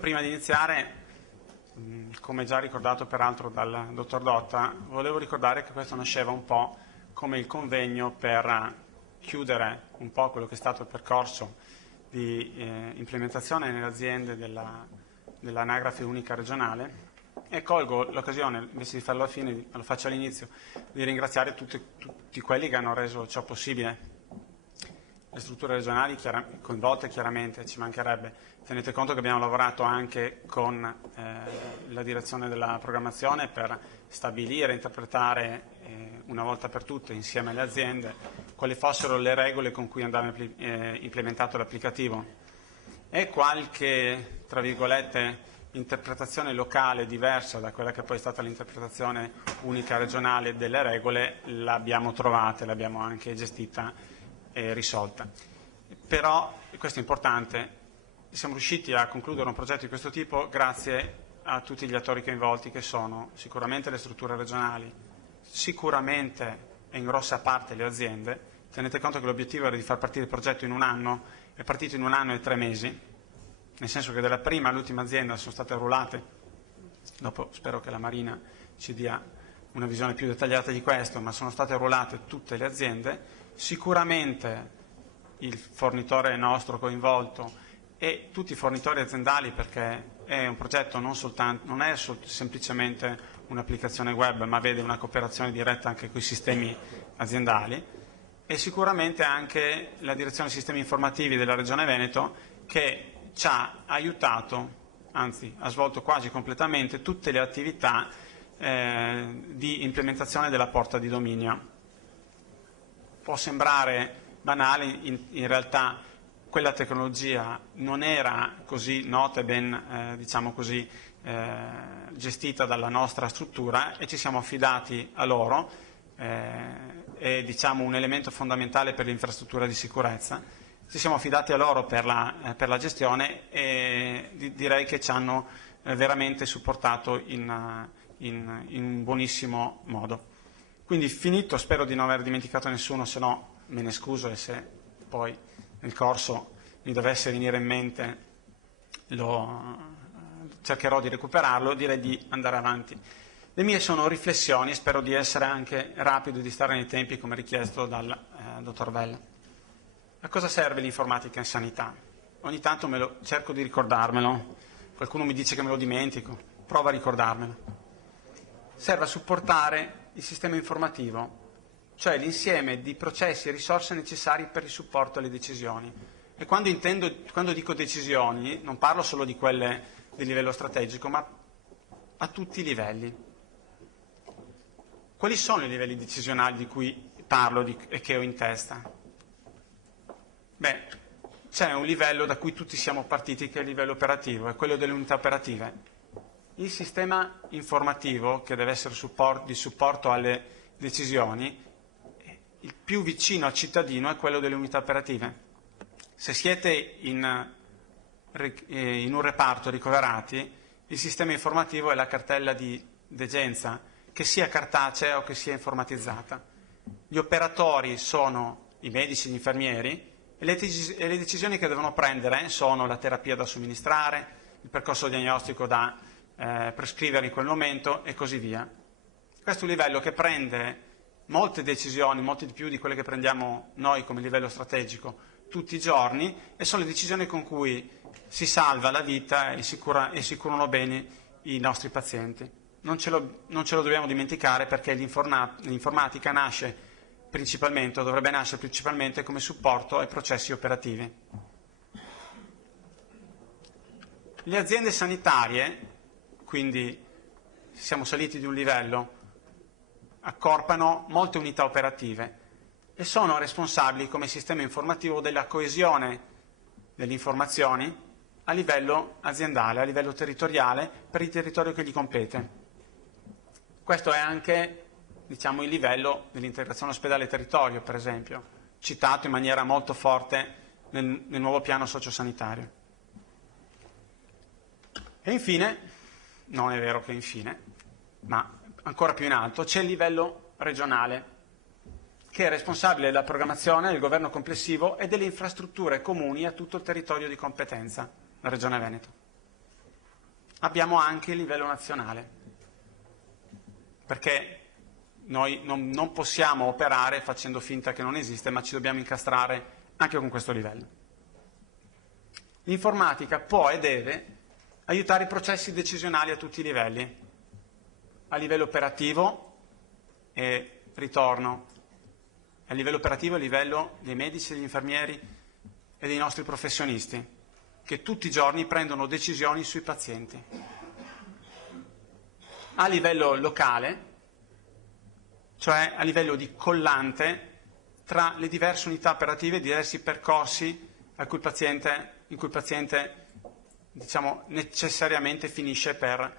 Prima di iniziare, come già ricordato peraltro dal dottor Dotta, volevo ricordare che questo nasceva un po' come il convegno per chiudere un po' quello che è stato il percorso di implementazione nelle aziende dell'anagrafe unica regionale, e colgo l'occasione, invece di farlo alla fine, lo faccio all'inizio, di ringraziare tutti quelli che hanno reso ciò possibile. Le strutture regionali coinvolte, chiaramente, ci mancherebbe. Tenete conto che abbiamo lavorato anche con la direzione della programmazione per stabilire, interpretare una volta per tutte, insieme alle aziende, quali fossero le regole con cui andava implementato l'applicativo. E qualche, tra virgolette, interpretazione locale diversa da quella che poi è stata l'interpretazione unica regionale delle regole l'abbiamo trovata, l'abbiamo anche gestita e risolta. Però, e questo è importante, siamo riusciti a concludere un progetto di questo tipo grazie a tutti gli attori coinvolti, che sono sicuramente le strutture regionali, sicuramente e in grossa parte le aziende. Tenete conto che l'obiettivo era di far partire il progetto in un anno, è partito in 1 anno e 3 mesi, nel senso che dalla prima all'ultima azienda sono state arruolate. Dopo spero che la Marina ci dia una visione più dettagliata di questo, ma sono state arruolate tutte le aziende. Sicuramente il fornitore nostro coinvolto e tutti i fornitori aziendali, perché è un progetto non è semplicemente un'applicazione web, ma vede una cooperazione diretta anche con i sistemi aziendali, e sicuramente anche la direzione sistemi informativi della Regione Veneto, che ci ha aiutato, anzi ha svolto quasi completamente tutte le attività di implementazione della porta di dominio. Può sembrare banale, in realtà quella tecnologia non era così nota e ben diciamo così, gestita dalla nostra struttura, e ci siamo affidati a loro, è diciamo un elemento fondamentale per l'infrastruttura di sicurezza. Ci siamo affidati a loro per la gestione, e direi che ci hanno veramente supportato in un buonissimo modo. Quindi finito, spero di non aver dimenticato nessuno, se no me ne scuso, e se poi nel corso mi dovesse venire in mente cercherò di recuperarlo. Direi di andare avanti. Le mie sono riflessioni, spero di essere anche rapido e di stare nei tempi come richiesto dal dottor Vella. A cosa serve l'informatica in sanità? Ogni tanto cerco di ricordarmelo, qualcuno mi dice che me lo dimentico, provo a ricordarmelo. Serve a supportare il sistema informativo, cioè l'insieme di processi e risorse necessari per il supporto alle decisioni. E quando dico decisioni, non parlo solo di quelle di livello strategico, ma a tutti i livelli. Quali sono i livelli decisionali di cui parlo e che ho in testa? Beh, c'è un livello da cui tutti siamo partiti, che è il livello operativo, è quello delle unità operative. Il sistema informativo, che deve essere di supporto alle decisioni, il più vicino al cittadino è quello delle unità operative. Se siete in un reparto ricoverati, il sistema informativo è la cartella di degenza, che sia cartacea o che sia informatizzata. Gli operatori sono i medici, gli infermieri, e le decisioni che devono prendere sono la terapia da somministrare, il percorso diagnostico da prescrivere in quel momento e così via. Questo è un livello che prende molte decisioni, molte di più di quelle che prendiamo noi come livello strategico tutti i giorni, e sono le decisioni con cui si salva la vita e si curano bene i nostri pazienti. Non ce lo dobbiamo dimenticare, perché l'informatica nasce principalmente, o dovrebbe nascere principalmente, come supporto ai processi operativi. Le aziende sanitarie, quindi siamo saliti di un livello, accorpano molte unità operative e sono responsabili come sistema informativo della coesione delle informazioni a livello aziendale, a livello territoriale, per il territorio che gli compete. Questo è anche, diciamo, il livello dell'integrazione ospedale-territorio, per esempio, citato in maniera molto forte nel nuovo piano sociosanitario. E infine, non è vero che infine, ma ancora più in alto, c'è il livello regionale, che è responsabile della programmazione, del governo complessivo e delle infrastrutture comuni a tutto il territorio di competenza, la Regione Veneto. Abbiamo anche il livello nazionale, perché noi non possiamo operare facendo finta che non esiste, ma ci dobbiamo incastrare anche con questo livello. L'informatica può e deve aiutare i processi decisionali a tutti i livelli, a livello operativo e ritorno, a livello operativo a livello dei medici, degli infermieri e dei nostri professionisti, che tutti i giorni prendono decisioni sui pazienti. A livello locale, cioè a livello di collante tra le diverse unità operative e diversi percorsi in cui il paziente diciamo, necessariamente finisce per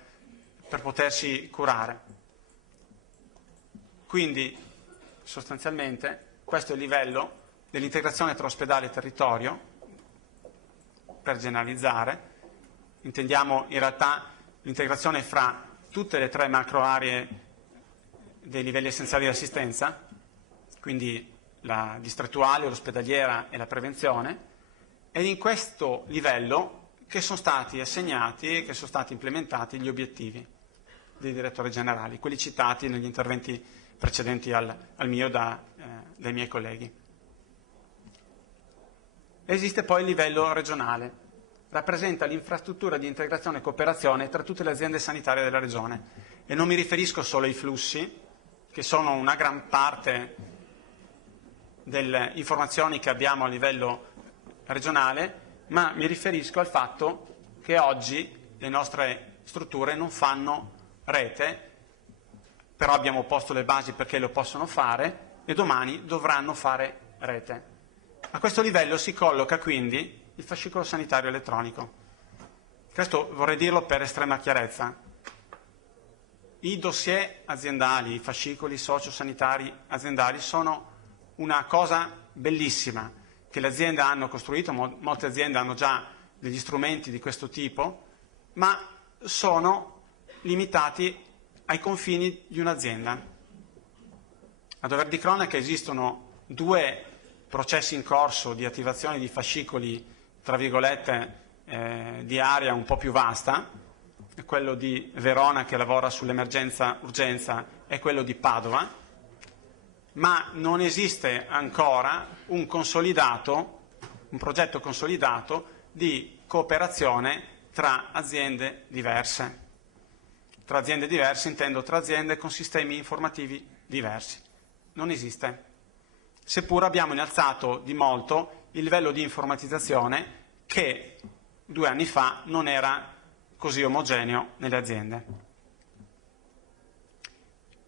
potersi curare. Quindi, sostanzialmente, questo è il livello dell'integrazione tra ospedale e territorio, per generalizzare. Intendiamo in realtà l'integrazione fra tutte le 3 macro aree dei livelli essenziali di assistenza, quindi la distrettuale, l'ospedaliera e la prevenzione, ed in questo livello che sono stati assegnati e che sono stati implementati gli obiettivi dei direttori generali, quelli citati negli interventi precedenti al mio dai miei colleghi. Esiste poi il livello regionale, rappresenta l'infrastruttura di integrazione e cooperazione tra tutte le aziende sanitarie della Regione, e non mi riferisco solo ai flussi, che sono una gran parte delle informazioni che abbiamo a livello regionale, ma mi riferisco al fatto che oggi le nostre strutture non fanno rete, però abbiamo posto le basi perché lo possono fare e domani dovranno fare rete. A questo livello si colloca quindi il fascicolo sanitario elettronico. Questo vorrei dirlo per estrema chiarezza. I dossier aziendali, i fascicoli sociosanitari aziendali sono una cosa bellissima che le aziende hanno costruito, molte aziende hanno già degli strumenti di questo tipo, ma sono limitati ai confini di un'azienda. A dover di cronaca esistono 2 processi in corso di attivazione di fascicoli, tra virgolette, di area un po' più vasta, quello di Verona che lavora sull'emergenza-urgenza e quello di Padova, ma non esiste ancora un progetto consolidato di cooperazione tra aziende diverse. Tra aziende diverse intendo tra aziende con sistemi informativi diversi. Non esiste. Seppur abbiamo innalzato di molto il livello di informatizzazione che 2 anni fa non era così omogeneo nelle aziende.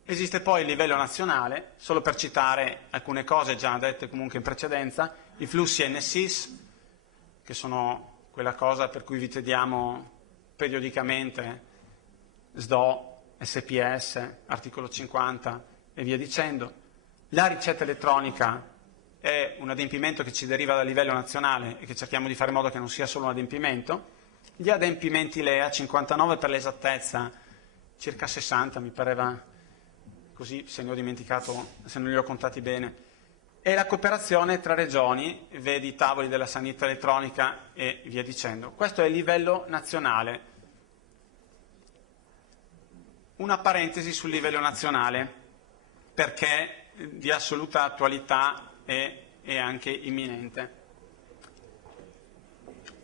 Esiste poi il livello nazionale, solo per citare alcune cose già dette comunque in precedenza, i flussi NSIS, che sono quella cosa per cui vi chiediamo periodicamente SDO, SPS, articolo 50 e via dicendo. La ricetta elettronica è un adempimento che ci deriva dal livello nazionale e che cerchiamo di fare in modo che non sia solo un adempimento. Gli adempimenti LEA, 59 per l'esattezza, circa 60 mi pareva, così se ne ho dimenticato, se non li ho contati bene, e la cooperazione tra regioni, vedi i tavoli della sanità elettronica e via dicendo. Questo è il livello nazionale. Una parentesi sul livello nazionale, perché di assoluta attualità e anche imminente.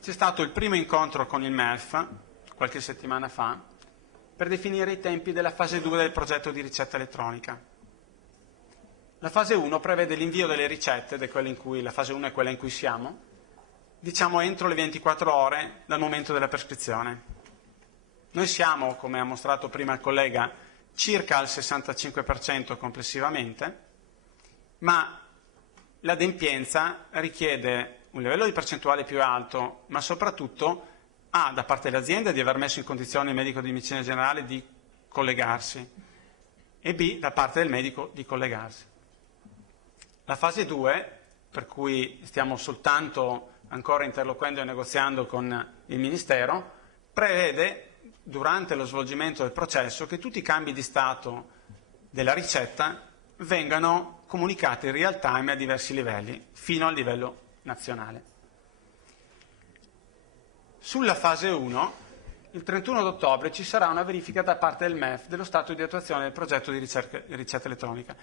C'è stato il primo incontro con il MEF, qualche settimana fa, per definire i tempi della fase 2 del progetto di ricetta elettronica. La fase 1 prevede l'invio delle ricette, ed è quella in cui, la fase 1 è quella in cui siamo, diciamo entro le 24 ore dal momento della prescrizione. Noi siamo, come ha mostrato prima il collega, circa al 65% complessivamente, ma l'adempienza richiede un livello di percentuale più alto, ma soprattutto A, da parte dell'azienda di aver messo in condizione il medico di medicina generale di collegarsi, e B, da parte del medico di collegarsi. La fase 2, per cui stiamo soltanto ancora interloquendo e negoziando con il Ministero, prevede, durante lo svolgimento del processo, che tutti i cambi di stato della ricetta vengano comunicate in real time a diversi livelli, fino al livello nazionale. Sulla fase 1, il 31 ottobre ci sarà una verifica da parte del MEF dello stato di attuazione del progetto di ricetta elettronica,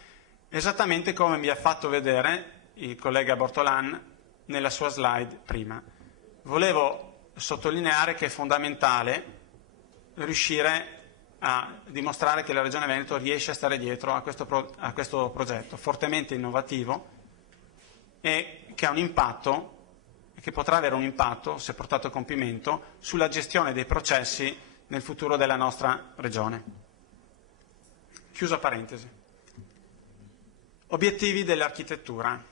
esattamente come mi ha fatto vedere il collega Bortolan nella sua slide prima. Volevo sottolineare che è fondamentale riuscire a dimostrare che la Regione Veneto riesce a stare dietro a questo progetto fortemente innovativo e che ha un impatto, che potrà avere un impatto, se portato a compimento, sulla gestione dei processi nel futuro della nostra Regione. Chiusa parentesi. Obiettivi dell'architettura.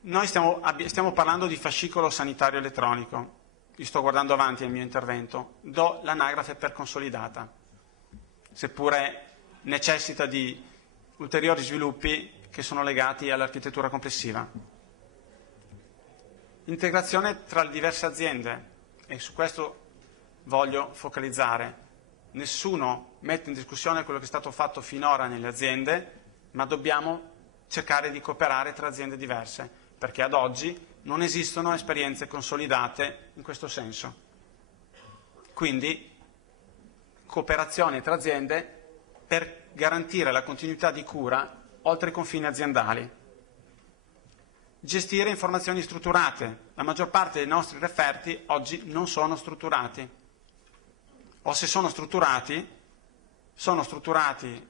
Noi stiamo parlando di fascicolo sanitario elettronico. Io sto guardando avanti nel mio intervento. Do l'anagrafe per consolidata, seppure necessita di ulteriori sviluppi che sono legati all'architettura complessiva. Integrazione tra le diverse aziende, e su questo voglio focalizzare. Nessuno mette in discussione quello che è stato fatto finora nelle aziende, ma dobbiamo cercare di cooperare tra aziende diverse, perché ad oggi non esistono esperienze consolidate in questo senso. Quindi cooperazione tra aziende per garantire la continuità di cura oltre i confini aziendali. Gestire informazioni strutturate. La maggior parte dei nostri referti oggi non sono strutturati. O se sono strutturati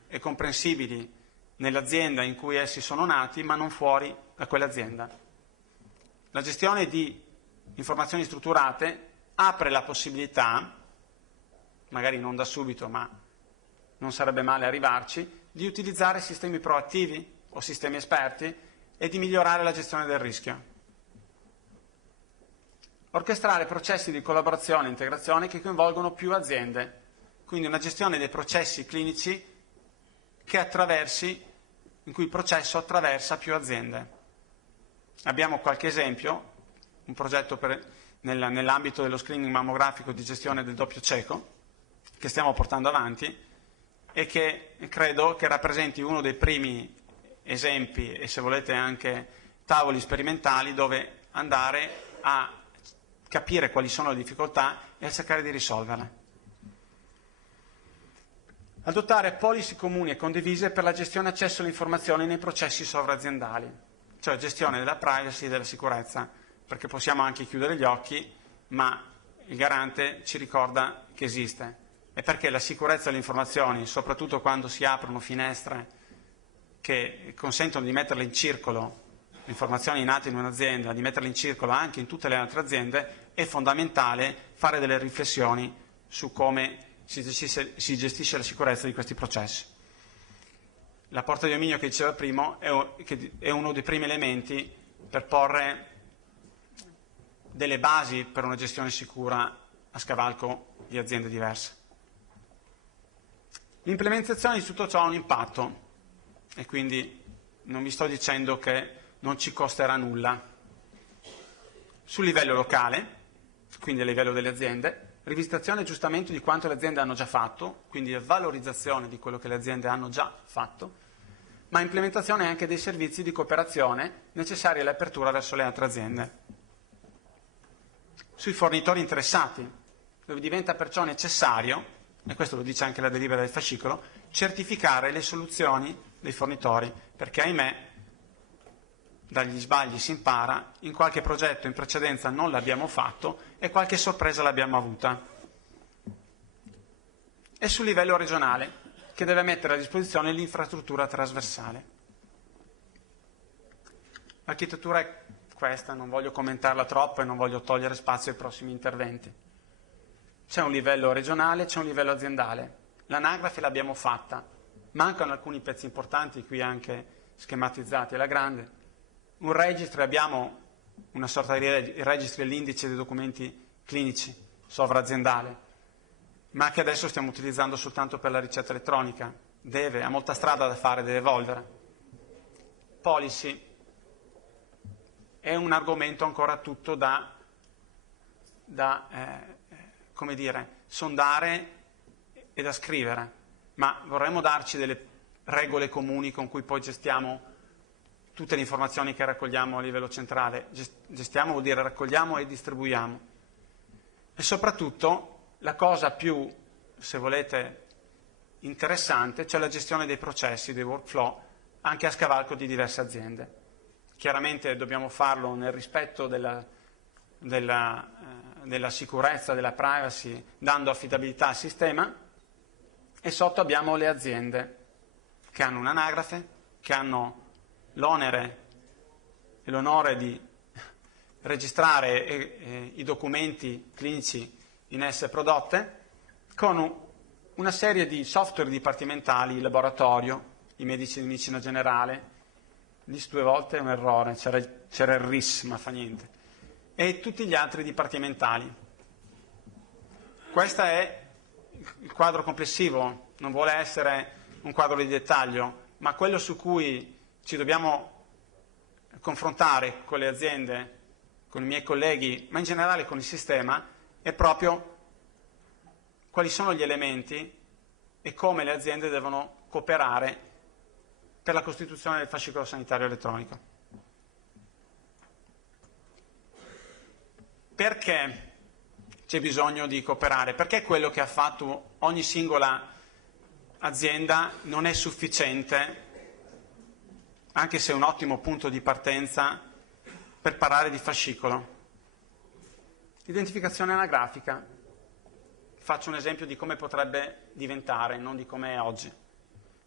e comprensibili nell'azienda in cui essi sono nati, ma non fuori da quell'azienda. La gestione di informazioni strutturate apre la possibilità, magari non da subito, ma non sarebbe male arrivarci, di utilizzare sistemi proattivi o sistemi esperti e di migliorare la gestione del rischio. Orchestrare processi di collaborazione e integrazione che coinvolgono più aziende, quindi una gestione dei processi clinici in cui il processo attraversa più aziende. Abbiamo qualche esempio, un progetto nell'ambito dello screening mammografico di gestione del doppio cieco, che stiamo portando avanti e che credo che rappresenti uno dei primi esempi e, se volete, anche tavoli sperimentali dove andare a capire quali sono le difficoltà e a cercare di risolverle. Adottare policy comuni e condivise per la gestione e accesso alle informazioni nei processi sovraziendali, cioè gestione della privacy e della sicurezza, perché possiamo anche chiudere gli occhi, ma il garante ci ricorda che esiste. E perché la sicurezza delle informazioni, soprattutto quando si aprono finestre che consentono di metterle in circolo, le informazioni nate in un'azienda, di metterle in circolo anche in tutte le altre aziende, è fondamentale fare delle riflessioni su come si gestisce la sicurezza di questi processi. La porta di dominio che diceva prima è uno dei primi elementi per porre delle basi per una gestione sicura a scavalco di aziende diverse. L'implementazione di tutto ciò ha un impatto e quindi non vi sto dicendo che non ci costerà nulla. Sul livello locale, quindi a livello delle aziende, rivisitazione e aggiustamento di quanto le aziende hanno già fatto, quindi valorizzazione di quello che le aziende hanno già fatto, ma implementazione anche dei servizi di cooperazione necessari all'apertura verso le altre aziende. Sui fornitori interessati, dove diventa perciò necessario, e questo lo dice anche la delibera del fascicolo, certificare le soluzioni dei fornitori, perché ahimè dagli sbagli si impara, in qualche progetto in precedenza non l'abbiamo fatto e qualche sorpresa l'abbiamo avuta. E sul livello regionale, che deve mettere a disposizione l'infrastruttura trasversale. L'architettura è questa, non voglio commentarla troppo e non voglio togliere spazio ai prossimi interventi. C'è un livello regionale, c'è un livello aziendale. L'anagrafe l'abbiamo fatta, mancano alcuni pezzi importanti qui anche schematizzati alla grande. Un registro, abbiamo una sorta di registro dell'indice dei documenti clinici sovraziendale, ma che adesso stiamo utilizzando soltanto per la ricetta elettronica. Ha molta strada da fare, deve evolvere. Policy è un argomento ancora tutto da sondare e da scrivere, ma vorremmo darci regole comuni con cui poi gestiamo tutte le informazioni che raccogliamo a livello centrale. Gestiamo vuol dire raccogliamo e distribuiamo. E soprattutto la cosa più, se volete, interessante, cioè la gestione dei processi, dei workflow, anche a scavalco di diverse aziende. Chiaramente dobbiamo farlo nel rispetto della sicurezza, della privacy, dando affidabilità al sistema, e sotto abbiamo le aziende che hanno un'anagrafe, che hanno l'onere e l'onore di registrare i documenti clinici in esse prodotte, con una serie di software dipartimentali, laboratorio, i medici di medicina generale, l'IS 2 volte è un errore, c'era il RIS, ma fa niente, e tutti gli altri dipartimentali. Questo è il quadro complessivo, non vuole essere un quadro di dettaglio, ma quello su cui ci dobbiamo confrontare con le aziende, con i miei colleghi, ma in generale con il sistema, è proprio quali sono gli elementi e come le aziende devono cooperare per la costituzione del fascicolo sanitario elettronico. Perché c'è bisogno di cooperare? Perché quello che ha fatto ogni singola azienda non è sufficiente, anche se è un ottimo punto di partenza per parlare di fascicolo. Identificazione anagrafica. Faccio un esempio di come potrebbe diventare, non di come è oggi.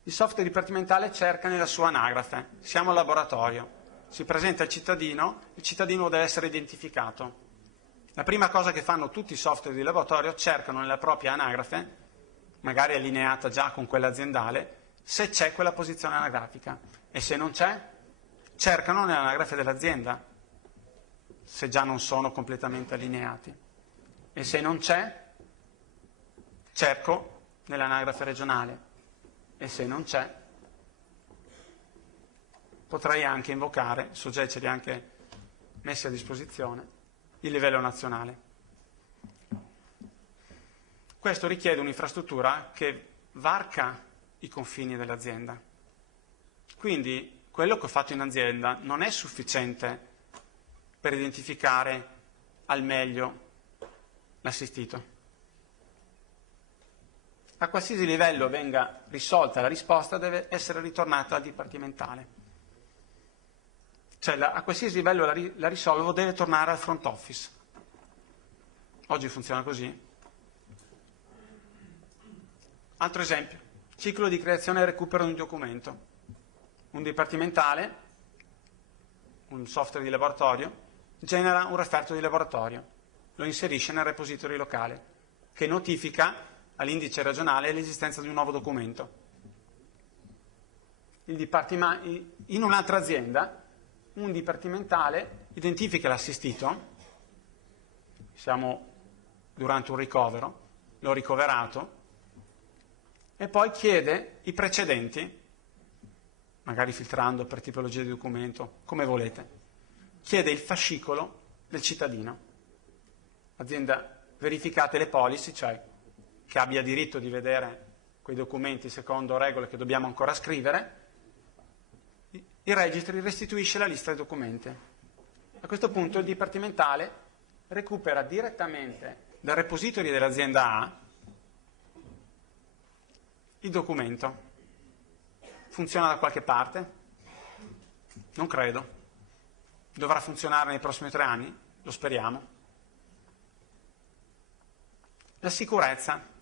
Il software dipartimentale cerca nella sua anagrafe. Siamo al laboratorio, si presenta il cittadino deve essere identificato. La prima cosa che fanno tutti i software di laboratorio, cercano nella propria anagrafe, magari allineata già con quella aziendale, se c'è quella posizione anagrafica. E se non c'è, cercano nell'anagrafe dell'azienda, se già non sono completamente allineati. E se non c'è, cerco nell'anagrafe regionale. E se non c'è, potrei anche invocare, soggetti ce li ha anche messi a disposizione, il livello nazionale. Questo richiede un'infrastruttura che varca i confini dell'azienda. Quindi quello che ho fatto in azienda non è sufficiente per identificare al meglio l'assistito. A qualsiasi livello venga risolta la risposta deve essere ritornata al dipartimentale. Cioè a qualsiasi livello la risolvo deve tornare al front office. Oggi funziona così. Altro esempio, ciclo di creazione e recupero di un documento. Un dipartimentale, un software di laboratorio, genera un referto di laboratorio, lo inserisce nel repository locale, che notifica all'indice regionale l'esistenza di un nuovo documento. In un'altra azienda, un dipartimentale identifica l'assistito, siamo durante un ricovero, l'ho ricoverato, e poi chiede i precedenti, magari filtrando per tipologia di documento, come volete. Chiede il fascicolo del cittadino. L'azienda verificate le policy, cioè che abbia diritto di vedere quei documenti secondo regole che dobbiamo ancora scrivere, il registry restituisce la lista dei documenti. A questo punto il dipartimentale recupera direttamente dal repository dell'azienda A il documento. Funziona da qualche parte? Non credo. Dovrà funzionare nei prossimi 3 anni? Lo speriamo. La sicurezza.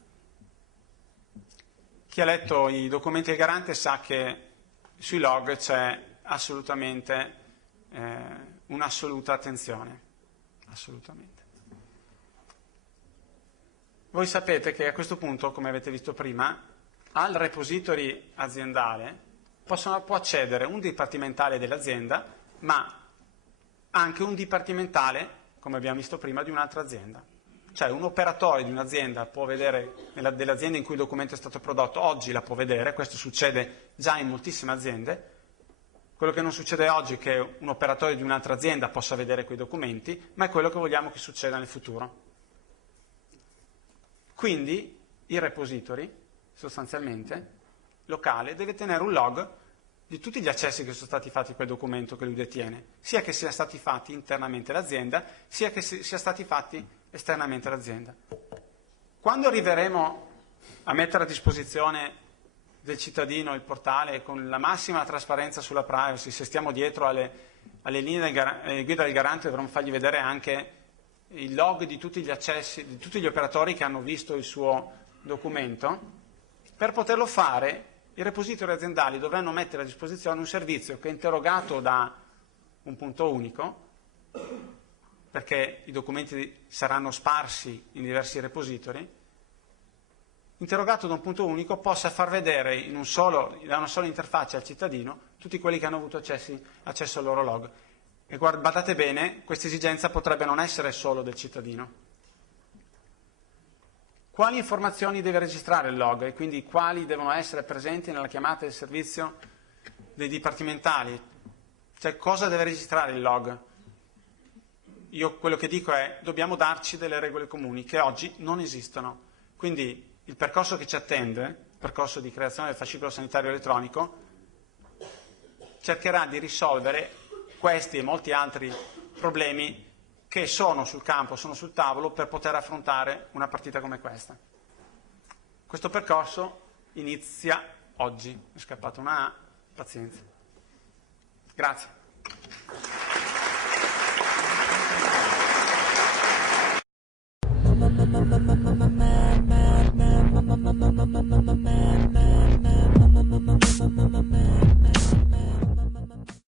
Chi ha letto i documenti del garante sa che sui log c'è assolutamente un'assoluta attenzione. Assolutamente. Voi sapete che a questo punto, come avete visto prima, al repository aziendale può accedere un dipartimentale dell'azienda, ma anche un dipartimentale, come abbiamo visto prima, di un'altra azienda. Cioè un operatore di un'azienda può vedere, dell'azienda in cui il documento è stato prodotto, oggi la può vedere, questo succede già in moltissime aziende. Quello che non succede oggi è che un operatore di un'altra azienda possa vedere quei documenti, ma è quello che vogliamo che succeda nel futuro. Quindi il repository sostanzialmente locale deve tenere un log di tutti gli accessi che sono stati fatti a quel documento che lui detiene, sia che siano stati fatti internamente all'azienda, sia che siano stati fatti esternamente all'azienda. Quando arriveremo a mettere a disposizione del cittadino il portale con la massima trasparenza sulla privacy, se stiamo dietro alle linee guida del garante, dovremo fargli vedere anche il log di tutti gli accessi, di tutti gli operatori che hanno visto il suo documento. Per poterlo fare, i repository aziendali dovranno mettere a disposizione un servizio che è interrogato da un punto unico, perché i documenti saranno sparsi in diversi repository, interrogato da un punto unico, possa far vedere da una sola interfaccia al cittadino tutti quelli che hanno avuto accesso al loro log. E badate bene, questa esigenza potrebbe non essere solo del cittadino. Quali informazioni deve registrare il log e quindi quali devono essere presenti nella chiamata del servizio dei dipartimentali? Cioè, cosa deve registrare il log? Io quello che dico è: dobbiamo darci delle regole comuni che oggi non esistono. Quindi il percorso che ci attende, il percorso di creazione del fascicolo sanitario elettronico, cercherà di risolvere questi e molti altri problemi che sono sul campo, sono sul tavolo per poter affrontare una partita come questa. Questo percorso inizia oggi. Mi è scappata una A, pazienza. Grazie.